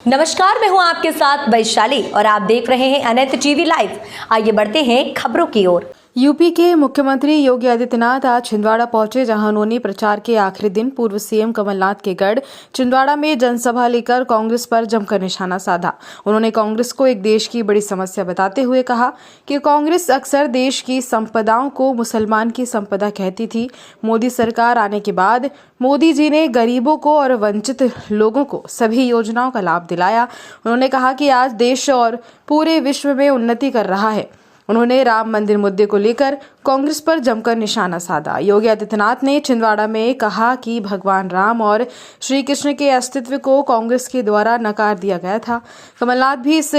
नमस्कार, मैं हूं आपके साथ वैशाली और आप देख रहे हैं अनंत टीवी लाइव। आइए बढ़ते हैं खबरों की ओर। यूपी के मुख्यमंत्री योगी आदित्यनाथ आज छिंदवाड़ा पहुंचे, जहां उन्होंने प्रचार के आखिरी दिन पूर्व सीएम कमलनाथ के गढ़ छिंदवाड़ा में जनसभा लेकर कांग्रेस पर जमकर निशाना साधा। उन्होंने कांग्रेस को एक देश की बड़ी समस्या बताते हुए कहा कि कांग्रेस अक्सर देश की संपदाओं को मुसलमान की संपदा कहती थी। मोदी सरकार आने के बाद मोदी जी ने गरीबों को और वंचित लोगों को सभी योजनाओं का लाभ दिलाया। उन्होंने कहा कि आज देश और पूरे विश्व में उन्नति कर रहा है। उन्होंने राम मंदिर मुद्दे को लेकर कांग्रेस पर जमकर निशाना साधा। योगी आदित्यनाथ ने छिंदवाड़ा में कहा कि भगवान राम और श्री कृष्ण के अस्तित्व को कांग्रेस के द्वारा नकार दिया गया था। कमलनाथ भी इस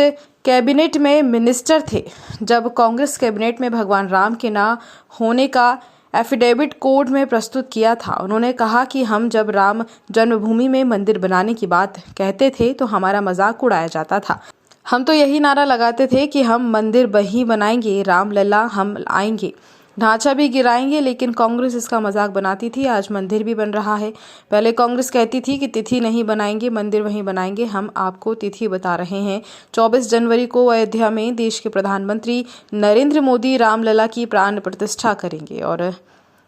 कैबिनेट में मिनिस्टर थे जब कांग्रेस कैबिनेट में भगवान राम के न होने का एफिडेविट कोर्ट में प्रस्तुत किया था। उन्होंने कहा कि हम जब राम जन्मभूमि में मंदिर बनाने की बात कहते थे तो हमारा मजाक उड़ाया जाता था। हम तो यही नारा लगाते थे कि हम मंदिर वही बनाएंगे, राम लला हम आएंगे, ढांचा भी गिराएंगे, लेकिन कांग्रेस इसका मजाक बनाती थी। आज मंदिर भी बन रहा है। पहले कांग्रेस कहती थी कि तिथि नहीं बनाएंगे, मंदिर वहीं बनाएंगे। हम आपको तिथि बता रहे हैं। 24 जनवरी को अयोध्या में देश के प्रधानमंत्री नरेंद्र मोदी रामलला की प्राण प्रतिष्ठा करेंगे और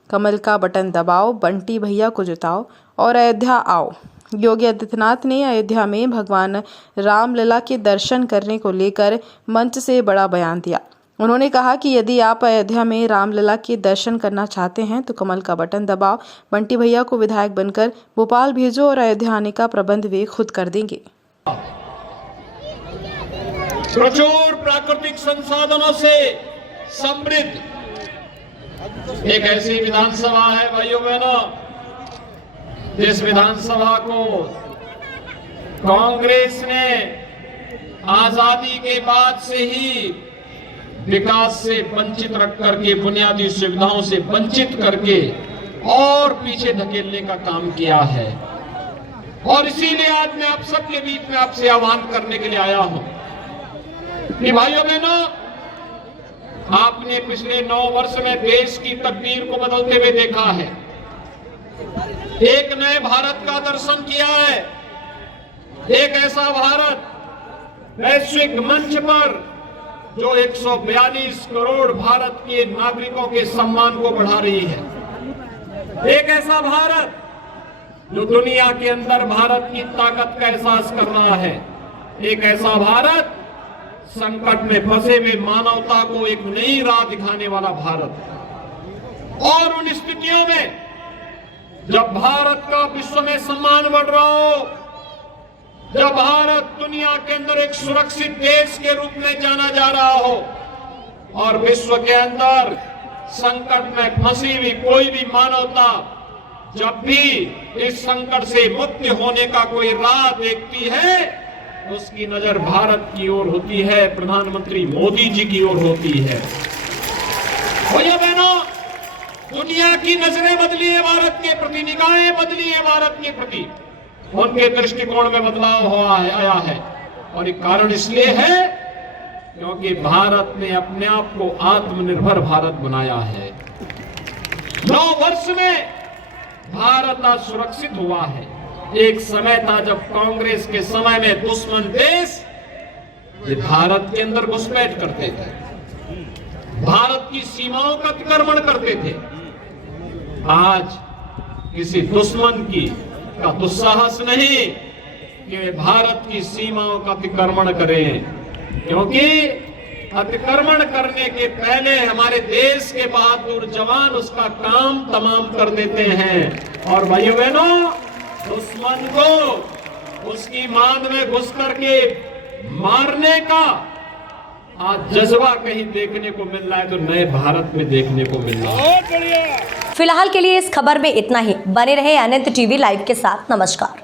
कमल का बटन दबाओ, बंटी भैया को जिताओ और अयोध्या आओ। योगी आदित्यनाथ ने अयोध्या में भगवान रामलला के दर्शन करने को लेकर मंच से बड़ा बयान दिया। उन्होंने कहा कि यदि आप अयोध्या में रामलला के दर्शन करना चाहते हैं तो कमल का बटन दबाओ, बंटी भैया को विधायक बनकर भोपाल भेजो और अयोध्या आने का प्रबंध वे खुद कर देंगे। प्रचुर प्राकृतिक संसाधनों से समृद्ध एक ऐसी विधानसभा है भाइयों बहनों, जिस विधानसभा को कांग्रेस ने आजादी के बाद से ही विकास से वंचित रख करके, बुनियादी सुविधाओं से वंचित करके और पीछे धकेलने का काम किया है। और इसीलिए आज मैं आप सबके बीच में आपसे आह्वान करने के लिए आया हूं कि भाइयों बहनों, आपने पिछले 9 वर्ष में देश की तकदीर को बदलते हुए देखा है। एक नए भारत का दर्शन किया है। एक ऐसा भारत वैश्विक मंच पर जो 142 करोड़ भारत के नागरिकों के सम्मान को बढ़ा रही है। एक ऐसा भारत जो दुनिया के अंदर भारत की ताकत का एहसास कर रहा है। एक ऐसा भारत संकट में फंसे हुए मानवता को एक नई राह दिखाने वाला भारत। और उन स्थितियों में जब भारत का विश्व में सम्मान बढ़ रहा हो, जब भारत दुनिया के अंदर एक सुरक्षित देश के रूप में जाना जा रहा हो और विश्व के अंदर संकट में फंसी हुई कोई भी मानवता जब भी इस संकट से मुक्त होने का कोई राह देखती है, उसकी नजर भारत की ओर होती है, प्रधानमंत्री मोदी जी की ओर होती है। भैया बहनों, दुनिया की नजरें बदली है भारत के प्रति, निगाहें बदली है भारत के प्रति, उनके दृष्टिकोण में बदलाव आया है। और एक कारण इसलिए है क्योंकि भारत ने अपने आप को आत्मनिर्भर भारत बनाया है। 9 वर्ष में भारत आज सुरक्षित हुआ है। एक समय था जब कांग्रेस के समय में दुश्मन देश भारत के अंदर घुसपैठ करते थे, भारत की सीमाओं का अतिक्रमण करते थे। आज किसी दुश्मन का दुस्साहस नहीं कि वे भारत की सीमाओं का अतिक्रमण करें, क्योंकि अतिक्रमण करने के पहले हमारे देश के बहादुर जवान उसका काम तमाम कर देते हैं। और भाइयों बहनों, दुश्मन को उसकी मांद में घुस करके मारने का आज जज्बा कहीं देखने को मिल रहा है तो नए भारत में देखने को मिल रहा है। फिलहाल के लिए इस खबर में इतना ही। बने रहे अनंत टीवी लाइव के साथ। नमस्कार।